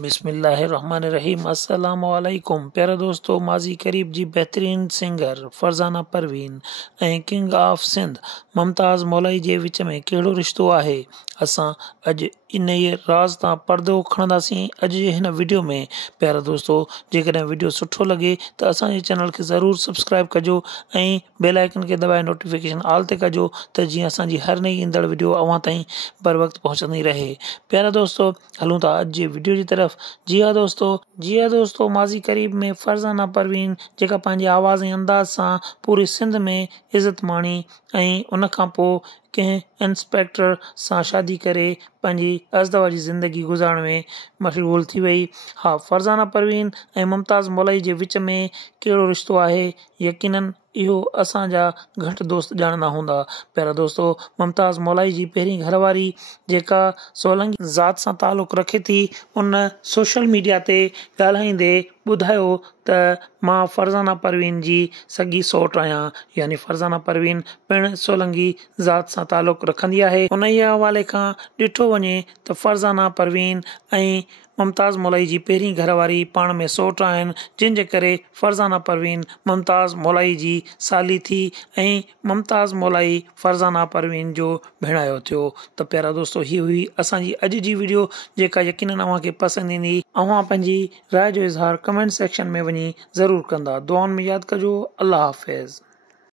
बिस्मिल्लाहिर्रहमानिर्रहीम। अस्सलाम वालेकुम प्यारा दोस्तों। माज़ी करीब जी बेहतरीन सिंगर फरज़ाना परवीन ऐं किंग ऑफ सिंध मुमताज़ मौलाई जे विच में कहिड़ो रिश्तो आहे, असां अॼु इन ई राज़ तां पर्दो खणंदासीं अॼु जे हिन वीडियो में। प्यारा दोस्तों, जेकॾहिं वीडियो सुठो लॻे त असांजे चैनल खे ज़रूरु सब्सक्राइब कजो ऐं बेल आइकन खे दॿाए नोटिफिकेशन ऑल ते कजो त जीअं असांजी हर नई ईंदड़ वीडियो अव्हां ताईं बर वक़्तु पहुचंदी रहे। प्यारा दोस्तों, हलूं था अॼु जे वीडियो जी तरफ़। जी हाँ दोस्तों, माज़ी करीब में फरज़ाना परवीन जेका पंहिंजे आवाज़ ऐं अंदाज़ सां पूरे सिंध में इज़त माणी ऐं उन खां पोइ कंहिं इंस्पेक्टर सां शादी करे पंहिंजी अज़दवा जी ज़िंदगी गुज़ारण में मशगूल थी वई। हाँ, फरज़ाना परवीन ऐं मुमताज़ मौलाई जे विच में कहिड़ो रिश्तो आहे, यकीनन इहो असांजा घटि दोस्त ॼाणंदा हूंदा। प्यारा दोस्तों, मुमताज़ मौलाई जी पहिरीं घरवारी जेका सोलंकी ज़ात सां ताल्लुक़ रखे थी, उन सोशल मीडिया ते ॻाल्हाईंदे ॿुधायो त मां फरज़ाना परवीन जी सॻी सौट आहियां, यानी फरज़ाना परवीन पिणु सोलंकी ज़ात सां ताल्लुक़ रखंदी आहे। उन ई हवाले खां ॾिठो वञे त फरज़ाना परवीन ऐं मुमताज़ मौलाई जी पहिरीं घरवारी पाण में सौट आहिनि, जिन जे करे फरज़ाना परवीन मुमताज़ मौलाई जी साली थी ऐं मुमताज़ मौलाई फरज़ाना परवीन जो भेणायो थियो। त प्यारा दोस्तों, हीअ हुई असांजी अॼु जी वीडियो जेका यकीनन अव्हांखे पसंदि ईंदी। अव्हां पंहिंजी राय जो इज़हार कमेंट सेक्शन में वञी ज़रूरु कंदा। दुआउनि में यादि कजो। अल्लाह हाफ़िज़।